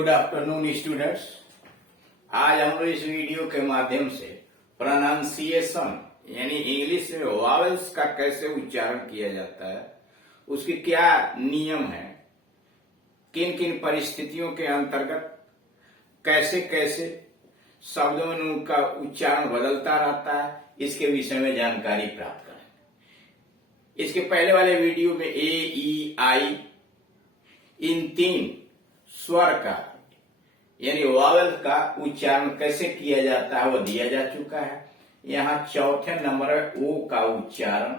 Good afternoon students. आज हम लोग इस वीडियो के माध्यम से प्रोनाउंसिएशन यानी इंग्लिश में वॉवेल्स का कैसे उच्चारण किया जाता है, उसके क्या नियम है, किन किन परिस्थितियों के अंतर्गत कैसे कैसे शब्दों में उनका उच्चारण बदलता रहता है, इसके विषय में जानकारी प्राप्त करें। इसके पहले वाले वीडियो में ए, ई, आई इन तीन स्वर का यानी वॉवेल का उच्चारण कैसे किया जाता है वह दिया जा चुका है। यहाँ चौथे नंबर में ओ का उच्चारण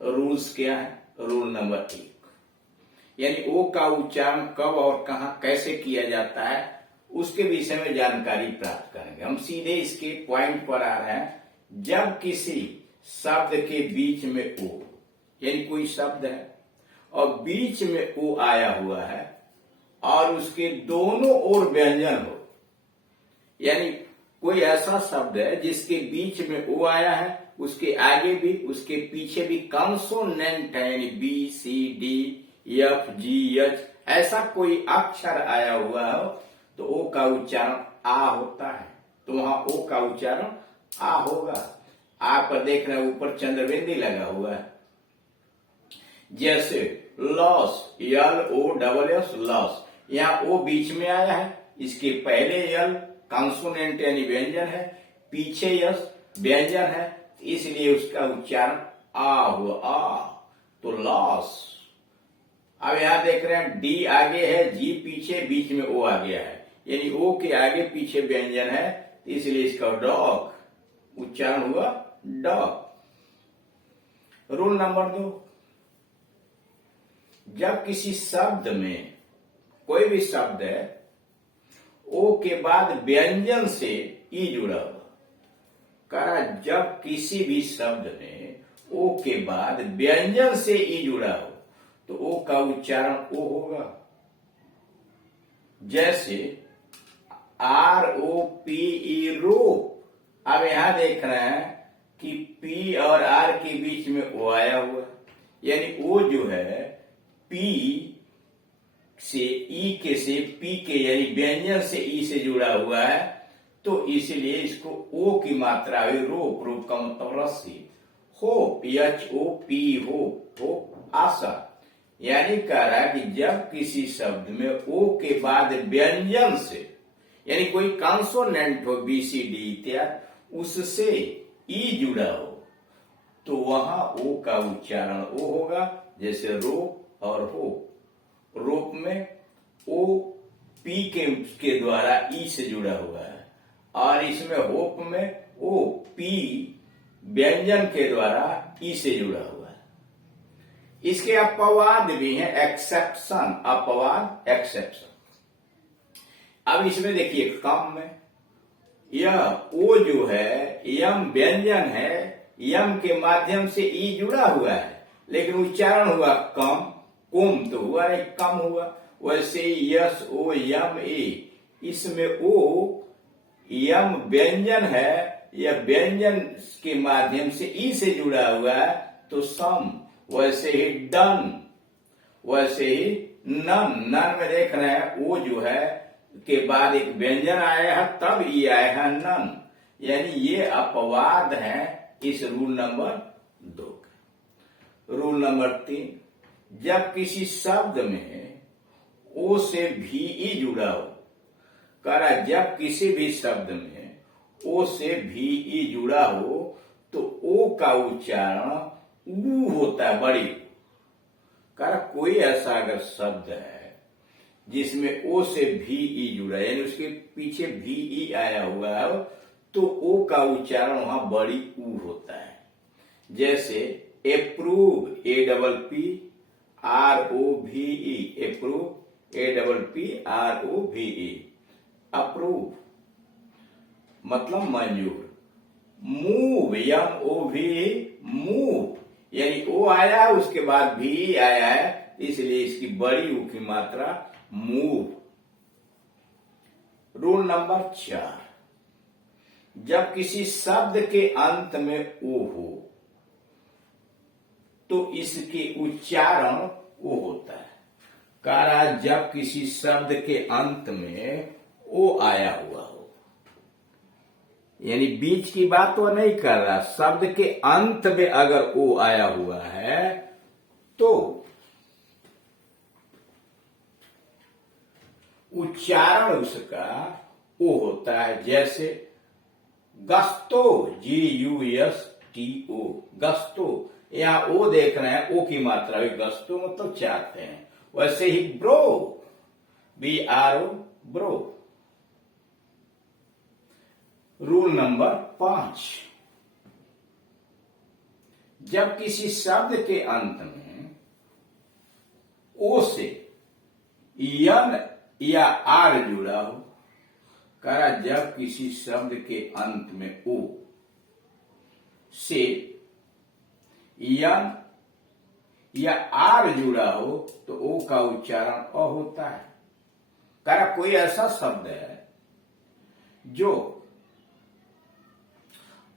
रूल्स क्या है। रूल नंबर 1 यानी ओ का उच्चारण कब और कहां कैसे किया जाता है उसके विषय में जानकारी प्राप्त करेंगे। हम सीधे इसके पॉइंट पर आ रहे हैं। जब किसी शब्द के बीच में ओ यानी कोई शब्द है और बीच में ओ आया हुआ है और उसके दोनों ओर व्यंजन हो, यानी कोई ऐसा शब्द है जिसके बीच में ओ आया है, उसके आगे भी उसके पीछे भी कॉन्सोनेंट है यानी बी, सी, डी, एफ, जी, एच ऐसा कोई अक्षर आया हुआ हो तो ओ का उच्चारण आ होता है। तो वहां ओ का उच्चारण आ होगा। आप देख रहे हैं ऊपर चंद्रबिंदी लगा हुआ है। जैसे लॉस, LOSS लॉस, यहाँ ओ बीच में आया है, इसके पहले यल कॉन्सोनेंट यानी व्यंजन है, पीछे यस व्यंजन है, इसलिए उसका उच्चारण आ हुआ आ, तो लॉस। अब यहां देख रहे हैं डी आगे है, जी पीछे, बीच में ओ आ गया है, यानी ओ के आगे पीछे व्यंजन है, इसलिए इसका डॉग उच्चारण हुआ डॉग। रूल नंबर 2, जब किसी शब्द में कोई भी शब्द है ओ के बाद व्यंजन से ई जुड़ा हुआ, कहा जब किसी भी शब्द में ओ के बाद व्यंजन से ई जुड़ा हो तो ओ का उच्चारण ओ होगा। जैसे ROPE रोप। अब यहां देख रहे हैं कि पी और आर के बीच में ओ आया हुआ, यानी ओ जो है पी से ई के से पी के यानी व्यंजन से ई से जुड़ा हुआ है, तो इसलिए इसको ओ की मात्रा हुई रोप। रोप का मतलब रस्सी। होप, HOP होप आशा। यानी कह रहा है कि जब किसी शब्द में ओ के बाद व्यंजन से यानी कोई कॉन्सोनेंट हो, बी, सी, डी इत्यादि, उससे ई जुड़ा हो तो वहां ओ का उच्चारण ओ होगा। जैसे रोप और होप। रोप में ओ पी के द्वारा ई से जुड़ा हुआ है और इसमें होप में ओ पी व्यंजन के द्वारा ई से जुड़ा हुआ है। इसके अपवाद भी हैं, एक्सेप्शन, अपवाद एक्सेप्शन। अब इसमें देखिए कम में यह ओ जो है यम व्यंजन है, यम के माध्यम से ई जुड़ा हुआ है लेकिन उच्चारण हुआ कम, कुम तो हुआ नहीं कम हुआ। वैसे यस ओ यम ए, इसमें ओ यम व्यंजन है, यह व्यंजन के माध्यम से ई से जुड़ा हुआ है तो सम। वैसे ही डन, वैसे ही नन। नन में देख रहे हैं ओ जो है के बाद एक व्यंजन आया है तब ई आया है नन, यानी ये अपवाद है इस रूल नंबर 2 के। रूल नंबर 3, जब किसी शब्द में ओ से भी ई जुड़ा हो, करा जब किसी भी शब्द में ओ से भी ई जुड़ा हो तो ओ का उच्चारण ऊ होता है, बड़ी। करा कोई ऐसा अगर शब्द है जिसमें ओ से भी ई जुड़ा यानी उसके पीछे भी ई आया हुआ है तो ओ का उच्चारण वहां बड़ी ऊ होता है। जैसे approve, APP ROVE, approve, APPROVE approve मतलब मंजूर। मूव, MOVE मूव, यानी ओ आया उसके बाद भी आया है इसलिए इसकी बड़ी ऊ की मात्रा मूव। रूल नंबर 4, जब किसी शब्द के अंत में ओ हो तो इसके उच्चारण ओ होता है। कह रहा जब किसी शब्द के अंत में ओ आया हुआ हो, यानी बीच की बात तो नहीं कर रहा, शब्द के अंत में अगर ओ आया हुआ है तो उच्चारण उसका ओ होता है। जैसे गस्तो, GUSTO, गस्तो, यहां ओ देख रहे हैं, ओ की मात्रा भी गस्तो मतलब चाहते हैं। वैसे ही bro, BRO, bro. Rule number 5, जब किसी शब्द के अंत में ओ से यन या आर जुड़ा हो, करा जब किसी शब्द के अंत में ओ से यन या आर जुड़ा हो तो ओ का उच्चारण अ होता है। करा कोई ऐसा शब्द है जो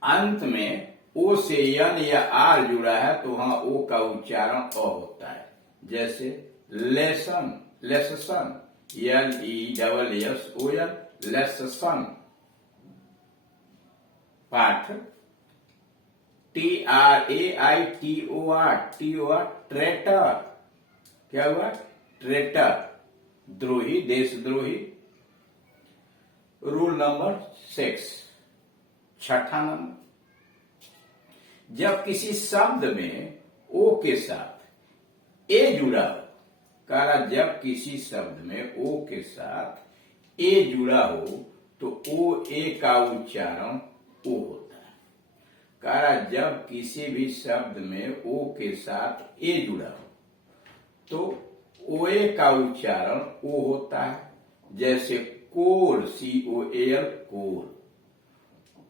अंत में ओ से यन या आर जुड़ा है तो वहां ओ का उच्चारण अ होता है। जैसे लेसन, लेसन, LESSON, लेसन। पाठ, TRAITOR, TOR, ट्रेटर। क्या हुआ? ट्रेटर, द्रोही, देशद्रोही। रूल नंबर 6, छठा नंबर, जब किसी शब्द में ओ के साथ ए जुड़ा हो, कहा जब किसी शब्द में ओ के साथ ए जुड़ा हो तो ओ ए का उच्चारण ओ होता है। कहा जब किसी भी शब्द में ओ के साथ ए जुड़ा हो तो ओ ए का उच्चारण ओ होता है। जैसे coal, COAL, coal.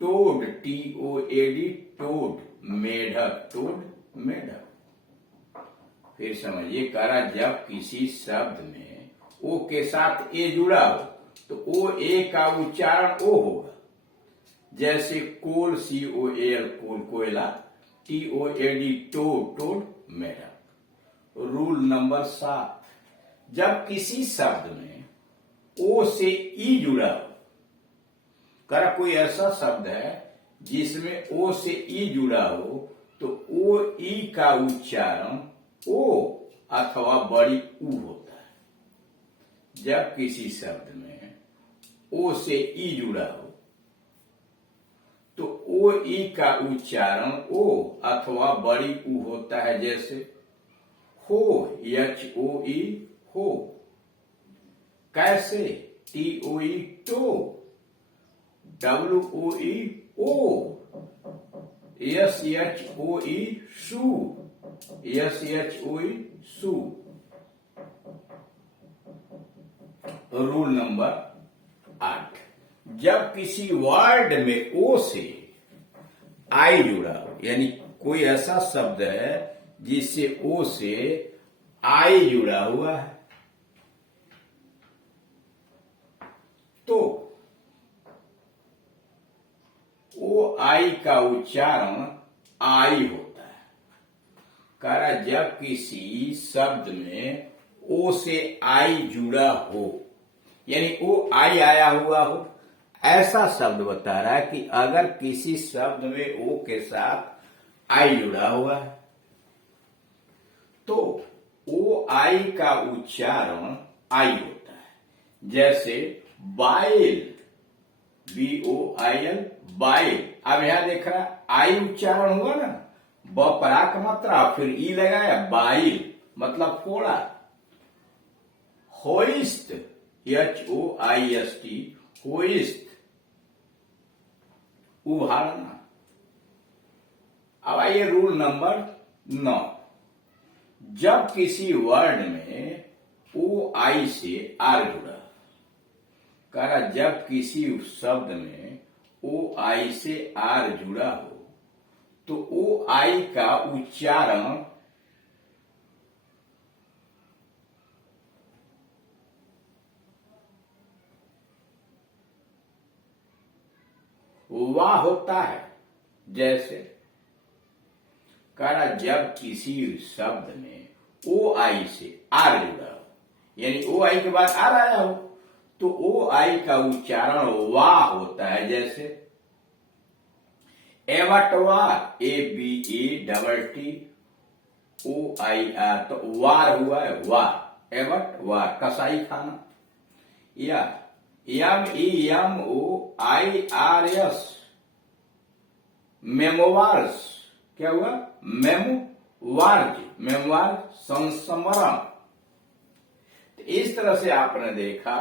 Toad, TOAD, toad. मेढक, टोड, मेढक। फिर समझिए, कह रहा जब किसी शब्द में ओ के साथ ए जुड़ा हो तो ओ ए का उच्चारण ओ होगा। जैसे कोल, COAL, कोल, कोयला। TOAD, टोड, टोड, मेढक। रूल नंबर 7, जब किसी शब्द में ओ से ई जुड़ा हो, करा कोई ऐसा शब्द है जिसमें ओ से ई जुड़ा हो तो ओ ई का उच्चारण ओ अथवा बड़ी ऊ होता है। जब किसी शब्द में ओ से ई जुड़ा हो तो ओ ई का उच्चारण ओ अथवा बड़ी ऊ होता है। जैसे हो, HOE, हो। कैसे, TOE, toe. WOE, woe. SHOE, shoe. SHOE, shoe. Rule number 8, जब किसी वर्ड में ओ से आई जुड़ा हो, यानी कोई ऐसा शब्द है जिससे ओ से आई जुड़ा हुआ है तो ओ आई का उच्चारण आई होता है। कह रहा जब किसी शब्द में ओ से आई जुड़ा हो, यानी ओ आई आया हुआ हो, ऐसा शब्द बता रहा है कि अगर किसी शब्द में ओ के साथ आई जुड़ा हुआ है तो ओ आई का उच्चारण आई होता है। जैसे बाइल, BOIL, बाइल। अब यहां देख रहा आई उच्चारण हुआ ना, ब पराक मात्रा, फिर ई लगाया, बाइल मतलब फोड़ा। होइस्ट, HOIST, होइस्ट, उभारना। अब आइए रूल नंबर 9, जब किसी वर्ड में ओ आई से आर जुड़ा, कह रहा जब किसी शब्द में ओ आई से आर जुड़ा हो तो ओ आई का उच्चारण वाह होता है। जैसे कह रहा जब किसी शब्द में ओ आई से आर जुड़ा हो, यानी ओ आई के बाद आर आया हो, तो ओ आई का उच्चारण वा होता है। जैसे एवटवा, A B E double T O I R, तो वार हुआ है वार, एवट वार, कसाई खाना। या यम ई यम ओ आई आर एस, मेमोवार्स, क्या हुआ? मेमोवार्ज, मेमोवार संस्मरण। तो इस तरह से आपने देखा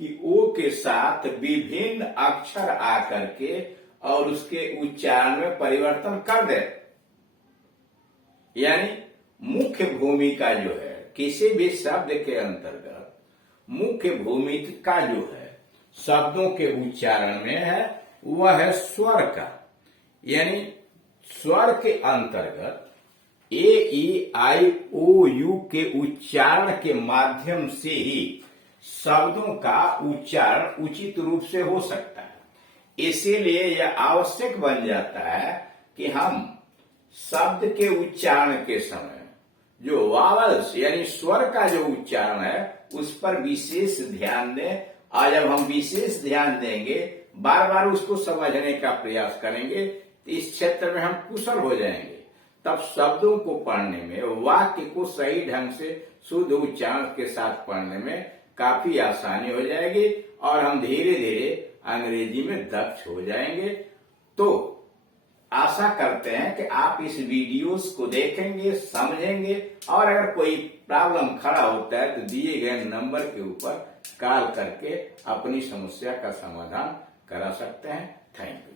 कि ओ के साथ विभिन्न अक्षर आकर के और उसके उच्चारण में परिवर्तन कर दे। यानी मुख्य भूमिका जो है किसी भी शब्द के अंतर्गत, मुख्य भूमिका जो है शब्दों के उच्चारण में है, वह है स्वर का। यानी स्वर के अंतर्गत ए ई आई ओ यू के उच्चारण के माध्यम से ही शब्दों का उच्चारण उचित रूप से हो सकता है। इसीलिए यह आवश्यक बन जाता है कि हम शब्द के उच्चारण के समय जो वावल्स यानी स्वर का जो उच्चारण है उस पर विशेष ध्यान दें। और जब हम विशेष ध्यान देंगे, बार बार उसको समझने का प्रयास करेंगे, तो इस क्षेत्र में हम कुशल हो जाएंगे। तब शब्दों को पढ़ने में, वाक्य को सही ढंग से शुद्ध उच्चारण के साथ पढ़ने में काफी आसानी हो जाएगी और हम धीरे धीरे अंग्रेजी में दक्ष हो जाएंगे। तो आशा करते हैं कि आप इस वीडियोस को देखेंगे, समझेंगे और अगर कोई प्रॉब्लम खड़ा होता है तो दिए गए नंबर के ऊपर कॉल करके अपनी समस्या का समाधान करा सकते हैं। Thank you.